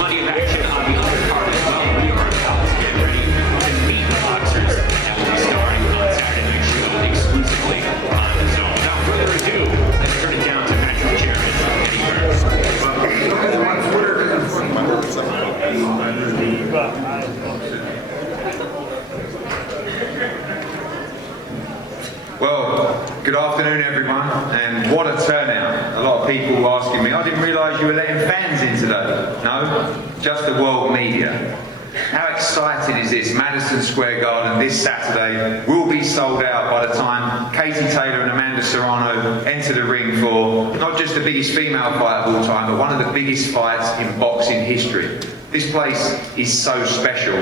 plenty of action on the undercard as well. We are about to get ready to meet the boxers that will be starting on Saturday Night Show exclusively on DAZN. Without further ado, let's turn it down to Natural Chairman Eddie Burns. Well, good afternoon everyone, and what a turnout. A lot of people were asking me, I didn't realise you were letting fans in today. No, just the world media. How exciting is this? Madison Square Garden this Saturday will be sold out by the time Katire and Amanda Serrano enter the ring for not just the biggest female fight of all time, but one of the biggest fights in boxing history. This place is so special.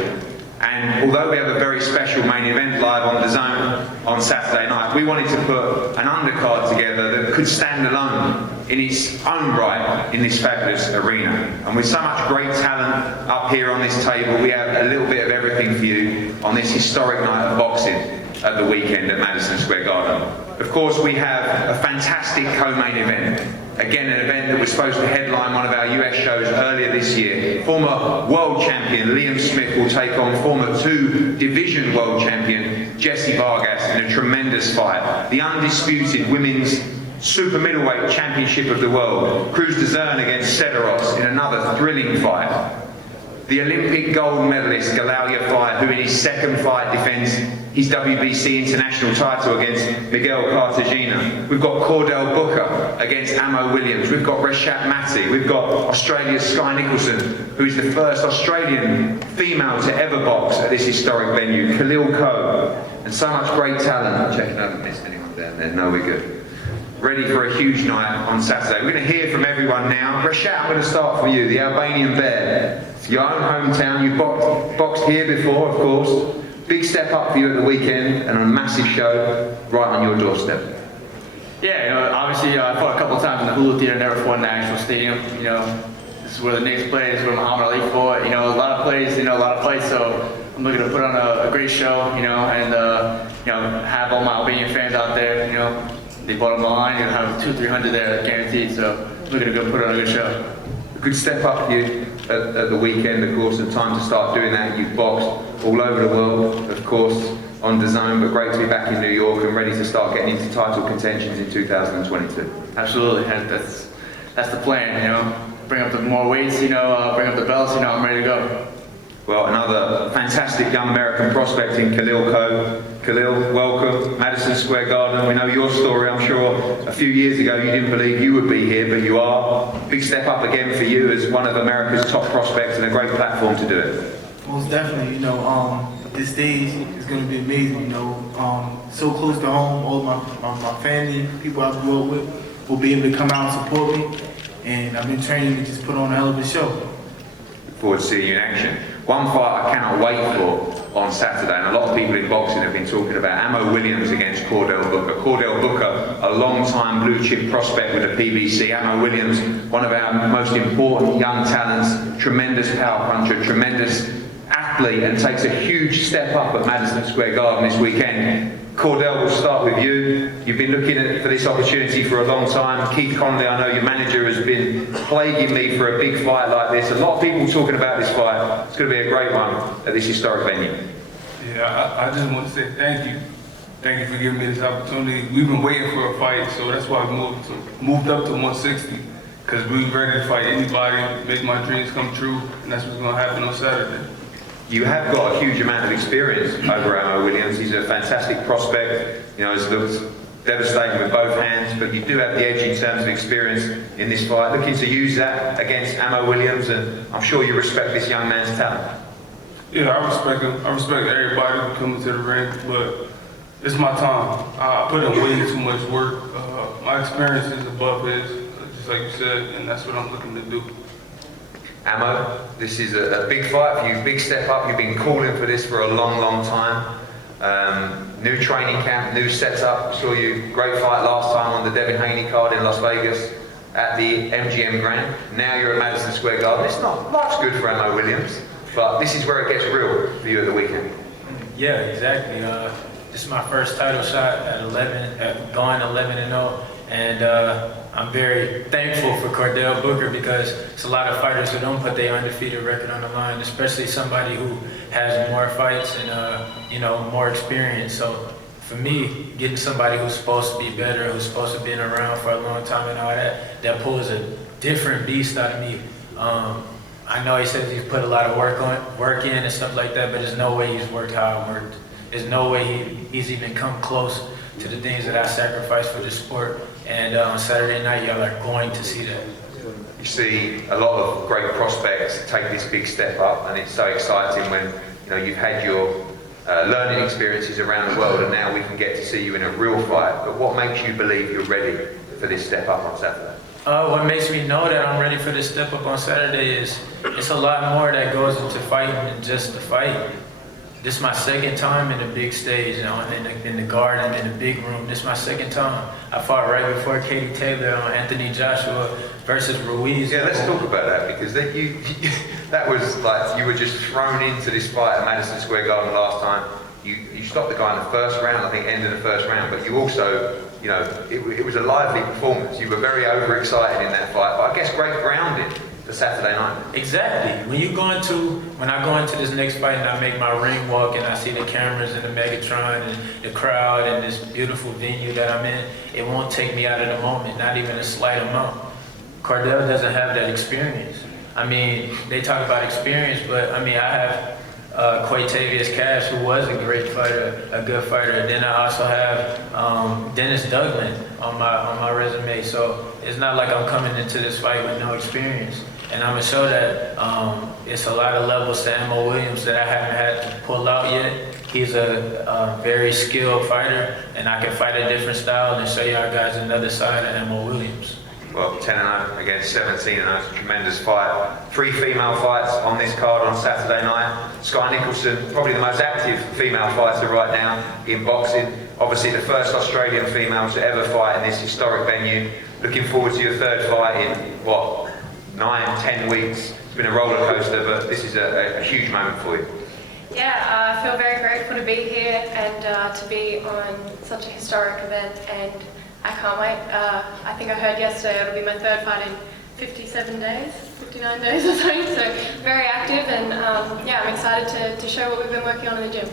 And although we have a very special main event live on DAZN on Saturday night, we wanted to put an undercard together that could stand alone in its own right in this fabulous arena. And with so much great talent up here on this table, we have a little bit of everything for you on this historic night of boxing at the weekend at Madison Square Garden. Of course, we have a fantastic co-main event. Again, an event that was supposed to headline one of our US shows earlier this year. Former world champion Liam Smith will take on former 2 division world champion Jesse Vargas in a tremendous fight. The undisputed women's super middleweight championship of the world, Cruz DAZN against Serrano in another thrilling fight. The Olympic gold medalist Goli, who in his second fight defends his WBC international title against Miguel Cartagena. We've got Cordell Booker against Amo Williams. We've got Reshat Mati. We've got Australia's Sky Nicholson, who is the first Australian female to ever box at this historic venue. Khalil Coe, and so much great talent. I'm checking I haven't missed anyone down there. No, we're good. Ready for a huge night on Saturday. We're going to hear from everyone now. Reshat, I'm going to start from you, the Albanian Bear. Your own hometown, you've boxed here before, of course. Big step up for you at the weekend and a massive show right on your doorstep. Yeah, you know, obviously I fought a couple of times in the Hulu Theater, never fought in the actual stadium. You know, this is where the Knicks play, this is where Muhammad Ali fought. You know, a lot of plays, you know, a lot of fights. So I'm looking to put on a great show, you know, and you know, have all my Albanian fans out there. You know, they bought on the line. You'll have 200-300 there, guaranteed. So I'm looking to go put on a good show. A good step up for you at the weekend, of course, and time to start doing that. You've boxed all over the world, of course, on DAZN, but great to be back in New York and ready to start getting into title contentions in 2022. Absolutely, that's the plan, you know. Bring up the more weights, you know, bring up the belts, you know, I'm ready to go. Well, another fantastic young American prospect in Khalil Coe. Khalil, welcome, Madison Square Garden. We know your story, I'm sure a few years ago you didn't believe you would be here, but you are. Big step up again for you as one of America's top prospects and a great platform to do it. Most definitely, you know, this stage is going to be amazing, you know, so close to home. All my family, people I grew up with will be able to come out and support me, and I've been training to just put on a hell of a show. Look forward to seeing you in action. One fight I cannot wait for on Saturday, and a lot of people in boxing have been talking about Amo Williams against Cordell Booker. Cordell Booker, a long-time blue-chip prospect with the PBC. Amo Williams, one of our most important young talents, tremendous power puncher, tremendous athlete, and takes a huge step up at Madison Square Garden this weekend. Cordell, we'll start with you. You've been looking for this opportunity for a long time. Keith Conley, I know your manager, has been plaguing me for a big fight like this. A lot of people talking about this fight. It's going to be a great one at this historic venue. Yeah, I just want to say thank you. Thank you for giving me this opportunity. We've been waiting for a fight, so that's why we moved up to 160, because we were ready to fight anybody, make my dreams come true, and that's what's going to happen on Saturday. You have got a huge amount of experience over Amo Williams. He's a fantastic prospect. You know, he's looked devastating with both hands, but you do have the edge in terms of experience in this fight. Looking to use that against Amo Williams, and I'm sure you respect this young man's talent. Yeah, I respect him. I respect everybody coming to the ring, but it's my time. I put in way too much work. My experience is above his, just like you said, and that's what I'm looking to do. Amo, this is a big fight for you, big step up. You've been calling for this for a long, long time. New training camp, new setup. Saw you great fight last time on the Devin Haney card in Las Vegas at the MGM Grand. Now you're at Madison Square Garden. It's not much good for Amo Williams, but this is where it gets real for you at the weekend. Yeah, exactly. This is my first title shot at 11, going 11-0. And I'm very thankful for Cordell Booker because it's a lot of fighters who don't put their undefeated record on the line, especially somebody who has more fights and more experience. So for me, getting somebody who's supposed to be better, who's supposed to have been around for a long time and all that pulls a different beast out of me. I know he says he's put a lot of work in and stuff like that, but there's no way he's worked how I worked. There's no way he's even come close to the things that I sacrificed for the sport. And on Saturday night, y'all are going to see that. You see a lot of great prospects take this big step up, and it's so exciting when you've had your learning experiences around the world, and now we can get to see you in a real fight. But what makes you believe you're ready for this step up on Saturday? What makes me know that I'm ready for this step up on Saturday is it's a lot more that goes into fighting than just the fight. This is my second time in the big stage, in the garden, in the big room. This is my second time. I fought right before Katie Taylor on Anthony Joshua versus Ruiz. Yeah, let's talk about that, because that was like you were just thrown into this fight at Madison Square Garden last time. You stopped the guy in the first round, I think, ended the first round, but you also, it was a lively performance. You were very overexcited in that fight, but I guess great grounding for Saturday night. Exactly. When I go into this next fight and I make my ring walk and I see the cameras and the Megatron and the crowd and this beautiful venue that I'm in, it won't take me out of the moment, not even a slight amount. Cordell doesn't have that experience. I mean, they talk about experience, but I have Quatavious Cash, who was a great fighter, a good fighter. Then I also have Dennis Douglas on my resume. So it's not like I'm coming into this fight with no experience. And I'm gonna show that it's a lot of levels to Ammo Williams that I haven't had to pull out yet. He's a very skilled fighter, and I can fight a different style and show y'all guys another side of Ammo Williams. Well, 10-0 against 17-0, it's a tremendous fight. 3 female fights on this card on Saturday night. Sky Nicholson, probably the most active female fighter right now in boxing. Obviously the first Australian female to ever fight in this historic venue. Looking forward to your third fight in, 9-10 weeks. It's been a roller coaster, but this is a huge moment for you. Yeah, I feel very grateful to be here and to be on such a historic event, and I can't wait. I think I heard yesterday it'll be my third fight in 59 days or something, so very active, and I'm excited to show what we've been working on in the gym.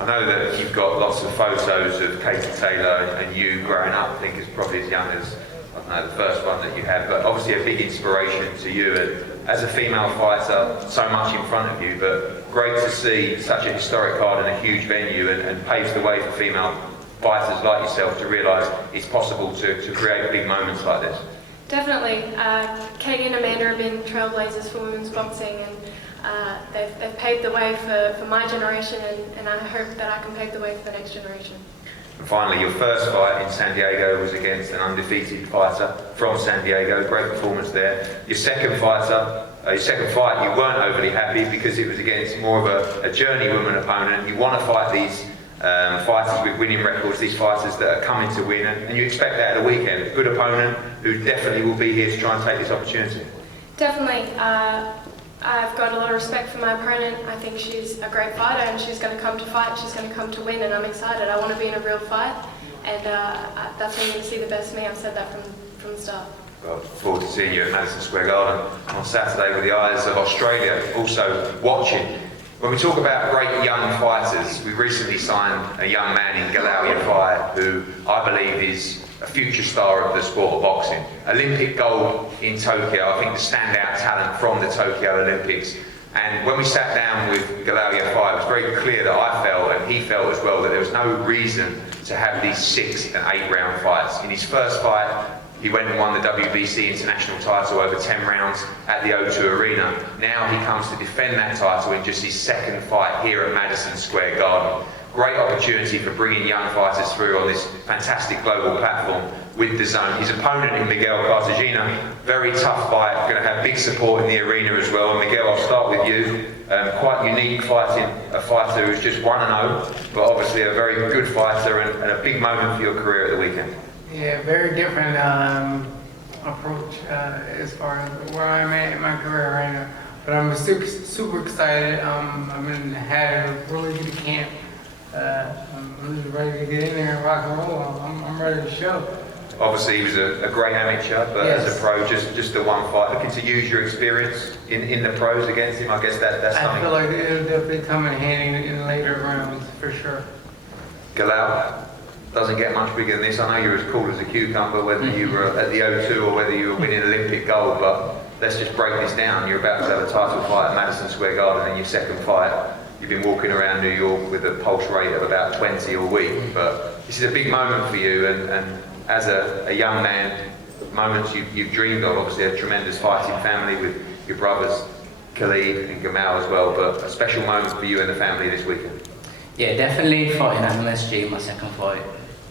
I know that you've got lots of photos of Katie Taylor and you growing up. I think it's probably as young as, the first one that you had, but obviously a big inspiration to you. And as a female fighter, so much in front of you, but great to see such a historic card in a huge venue and paves the way for female fighters like yourself to realise it's possible to create big moments like this. Definitely. Katie and Amanda have been trailblazers for women's boxing, and they've paved the way for my generation, and I hope that I can pave the way for the next generation. And finally, your first fight in San Diego was against an undefeated fighter from San Diego. Great performance there. Your second fight, you weren't overly happy because it was against more of a journeywoman opponent. You want to fight these fighters with winning records, these fighters that are coming to win, and you expect that at a weekend. A good opponent who definitely will be here to try and take this opportunity. Definitely. I've got a lot of respect for my opponent. I think she's a great fighter, and she's going to come to fight, she's going to come to win, and I'm excited. I want to be in a real fight, and that's when you're going to see the best me. I've said that from the start. Well, look forward to seeing you at Madison Square Garden on Saturday with the eyes of Australia also watching. When we talk about great young fighters, we recently signed a young man in Goli, who I believe is a future star of the sport of boxing. Olympic gold in Tokyo, I think the standout talent from the Tokyo Olympics. And when we sat down with Goli, it was very clear that I felt, and he felt as well, that there was no reason to have these 6 and 8 round fights. In his first fight, he went and won the WBC international title over 10 rounds at the O2 Arena. Now he comes to defend that title in just his second fight here at Madison Square Garden. Great opportunity for bringing young fighters through on this fantastic global platform with DAZN. His opponent in Miguel Cartagena, very tough fight, going to have big support in the arena as well. Miguel, I'll start with you. Quite unique fighting, a fighter who's just 1-0, but obviously a very good fighter and a big moment for your career at the weekend. Yeah, very different approach as far as where I'm at in my career right now. But I'm super excited. I've had a really good camp. I'm just ready to get in there and rock and roll. I'm ready to show. Obviously, he was a great amateur, but as a pro, just the one fight. Looking to use your experience in the pros against him, I guess that's I something. feel like it'll definitely come in handy in later rounds for sure. Galal doesn't get much bigger than this. I know you're as cool as a cucumber, whether you were at the O2 or whether you were winning Olympic gold, but let's just break this down. You're about to have a title fight at Madison Square Garden in your second fight. You've been walking around New York with a pulse rate of about 20 a week, but this is a big moment for you, and as a young man, moments you've dreamed of. Obviously a tremendous fighting family with your brothers Khalid and Gamal as well, but a special moment for you and the family this weekend. Yeah, definitely fighting at MSG, my second fight.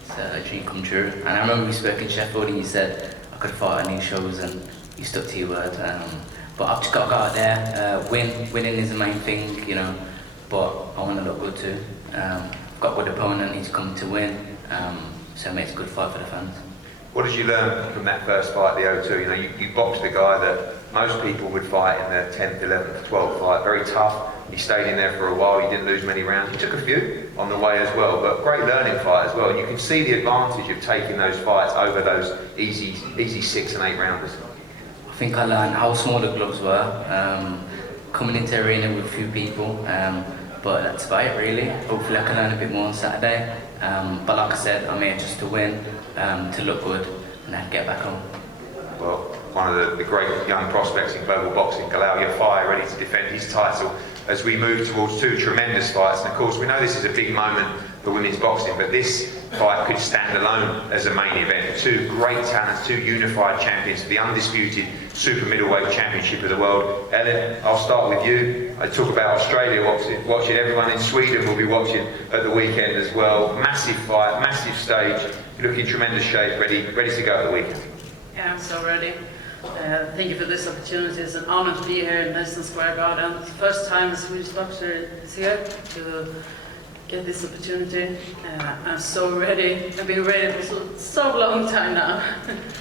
It's a dream come true. And I remember we spoke in Sheffield and you said I could fight at these shows and you stuck to your word. But I've just got to go out there, winning is the main thing, you know, but I want to look good too. I've got a good opponent, he's come to win, so it makes a good fight for the fans. What did you learn from that first fight at the O2? You know, you boxed a guy that most people would fight in their 10th, 11th, 12th fight, very tough. He stayed in there for a while, he didn't lose many rounds. He took a few on the way as well, but great learning fight as well. And you can see the advantage of taking those fights over those easy 6 and 8 rounders. I think I learned how small the gloves were, coming into the arena with a few people, but that's about it really. Hopefully I can learn a bit more on Saturday. But like I said, I'm here just to win, to look good, and then get back home. Well, one of the great young prospects in global boxing, Galal Yafai, ready to defend his title as we move towards 2 tremendous fights. And of course, we know this is a big moment for women's boxing, but this fight could stand alone as a main event. 2 great talents, 2 unified champions for the undisputed super middleweight championship of the world. Ellen, I'll start with you. I talk about Australia watching. Everyone in Sweden will be watching at the weekend as well. Massive fight, massive stage. You look in tremendous shape, ready to go at the weekend. Yeah, I'm so ready. Thank you for this opportunity. It's an honor to be here in Madison Square Garden. It's the first time a Swedish boxer is here to get this opportunity. I'm so ready. I've been ready for so long time now.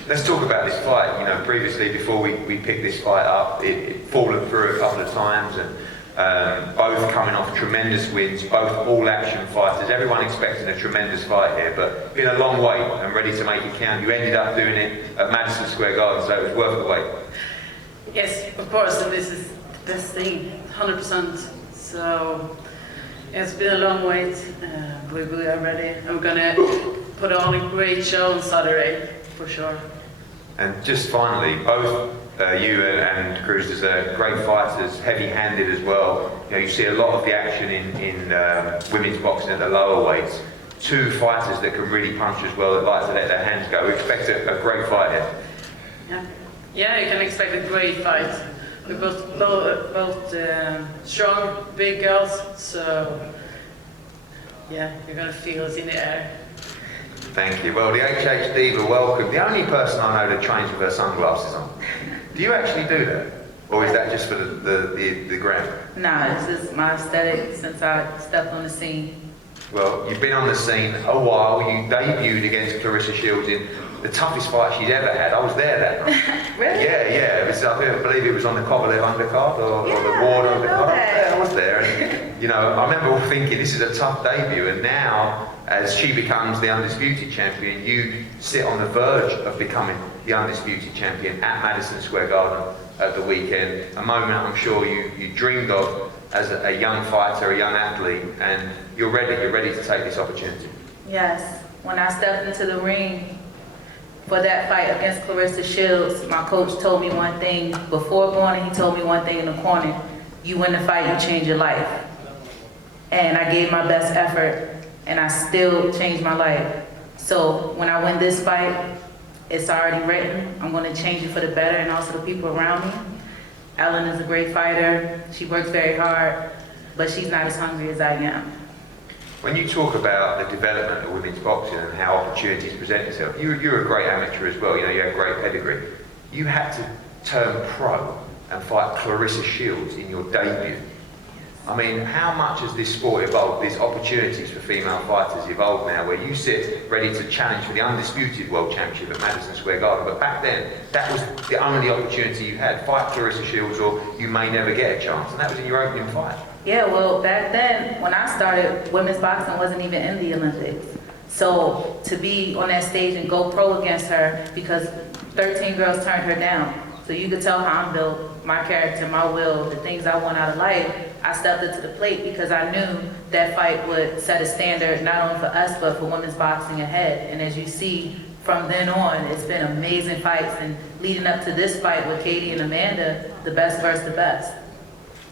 Let's talk about this fight. You know, previously, before we picked this fight up, it fallen through a couple of times, and both coming off tremendous wins, both all-action fighters. Everyone expecting a tremendous fight here, but been a long wait and ready to make it count. You ended up doing it at Madison Square Garden, so it was worth the wait. Yes, of course, and this is the best thing, 100%. So it's been a long wait. We are ready. I'm gonna put on a great show on Saturday, for sure. And just finally, both you and Cruz are great fighters, heavy-handed as well. You know, you see a lot of the action in women's boxing at the lower weights. 2 fighters that can really punch as well, that like to let their hands go. We expect a great fight here. Yeah, you can expect a great fight. We're both strong, big girls, so yeah, you're gonna feel it in the air. Thank you. Well, the HH Diva, welcome. The only person I know that trains with her sunglasses on. Do you actually do that? Or is that just for the gram? Nah, it's just my aesthetic since I stepped on the scene. Well, you've been on the scene a while. You debuted against Clarissa Shields in the toughest fight she's ever had. I was there that night. Really? Yeah. It was, I believe it was on the Kovalev undercard or the Ward undercard. I was there. And, you know, I remember thinking this is a tough debut, and now as she becomes the undisputed champion, you sit on the verge of becoming the undisputed champion at Madison Square Garden at the weekend. A moment I'm sure you dreamed of as a young fighter, a young athlete, and you're ready to take this opportunity. Yes. When I stepped into the ring for that fight against Clarissa Shields, my coach told me one thing before going, he told me one thing in the corner: you win the fight, you change your life. And I gave my best effort, and I still changed my life. So when I win this fight, it's already written. I'm going to change it for the better, and also the people around me. Ellen is a great fighter. She works very hard, but she's not as hungry as I am. When you talk about the development of women's boxing and how opportunities present itself, you're a great amateur as well. You know, you have great pedigree. You had to turn pro and fight Clarissa Shields in your debut. I mean, how much has this sport evolved, these opportunities for female fighters evolved now, where you sit ready to challenge for the undisputed world championship at Madison Square Garden, but back then, that was the only opportunity you had. Fight Clarissa Shields or you may never get a chance, and that was in your opening fight. Yeah, well, back then, when I started, women's boxing wasn't even in the Olympics. So to be on that stage and go pro against her, because 13 girls turned her down. So you could tell how I'm built, my character, my will, the things I want out of life. I stepped up to the plate because I knew that fight would set a standard not only for us, but for women's boxing ahead. And as you see, from then on, it's been amazing fights. And leading up to this fight with Katie and Amanda, the best versus the best.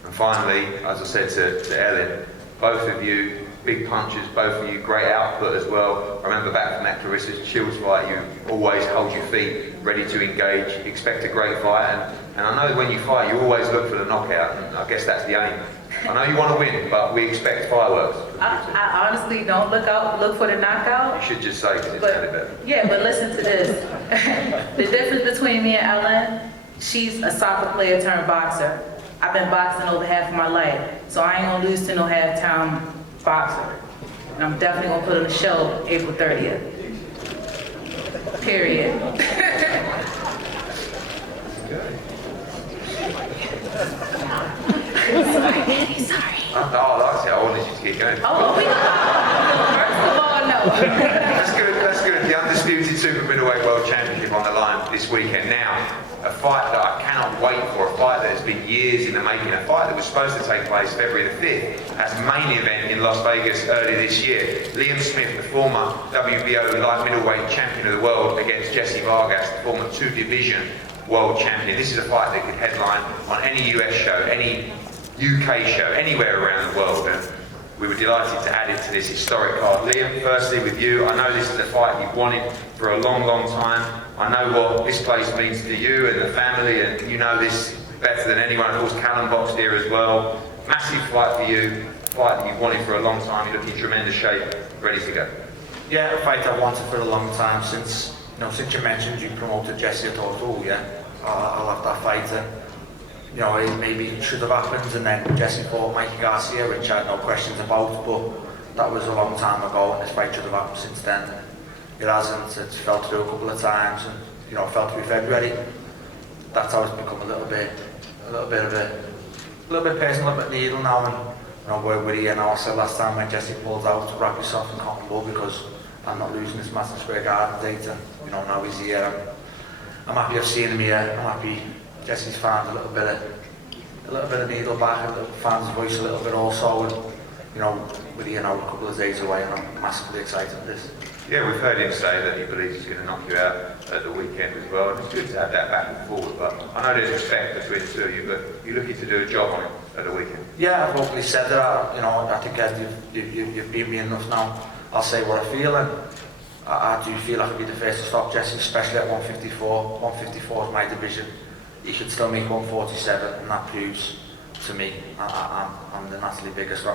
And finally, as I said to Ellen, both of you, big punchers, both of you, great output as well. I remember back from that Clarissa Shields fight, you always hold your feet, ready to engage, expect a great fight. And I know when you fight, you always look for the knockout, and I guess that's the aim. I know you want to win, but we expect fireworks. I honestly don't look for the knockout. You should just say, because it's sounded better. Yeah, but listen to this. The difference between me and Ellen, she's a soccer player turned boxer. I've been boxing over half of my life, so I ain't gonna lose to no halftime boxer. And I'm definitely gonna put on a show April 30th. Period. Sorry. Oh, that's it. I wanted you to keep going. Oh, first of all, no. That's good, that's good. The undisputed super middleweight world championship on the line this weekend. Now, a fight that I cannot wait for, a fight that has been years in the making, a fight that was supposed to take place February the 5th as main event in Las Vegas earlier this year. Liam Smith, the former WBO light middleweight champion of the world, against Jesse Vargas, the former two-division world champion. This is a fight that could headline on any US show, any UK show, anywhere around the world. And we were delighted to add it to this historic card. Liam, firstly with you, I know this is a fight you've wanted for a long, long time. I know what this place means to you and the family, and you know this better than anyone. Of course, Callum boxed here as well. Massive fight for you, a fight that you've wanted for a long time. You're looking in tremendous shape, ready to go. Yeah, a fight I've wanted for a long time since you mentioned you promoted Jesse. I thought, oh yeah, I'll have that fight. And, it maybe should have happened, and then Jesse fought Mikey Garcia, which I had no questions about, but that was a long time ago, and this fight should have happened since then. It hasn't. It's fell through a couple of times, and fell through February. That's how it's become a little bit personal, a little bit needle now, and we're here now. I said last time when Jesse pulled out to wrap yourself in cotton ball because I'm not losing this Madison Square Garden date, and now he's here. I'm happy I've seen him here. I'm happy Jesse's found a little bit of needle back, found his voice a little bit also, and we're here now a couple of days away, and I'm massively excited for this. Yeah, we've heard him say that he believes he's going to knock you out at the weekend as well. It's good to have that back and forward, but I know there's respect between the two of you, but you're looking to do a job on it at the weekend. Yeah, I've openly said that. I think you've beat me enough now. I'll say what I feel, and I do feel I could be the first to stop Jesse, especially at 154. 154 is my division. He should still make 147, and that proves to me I'm the naturally bigger, strong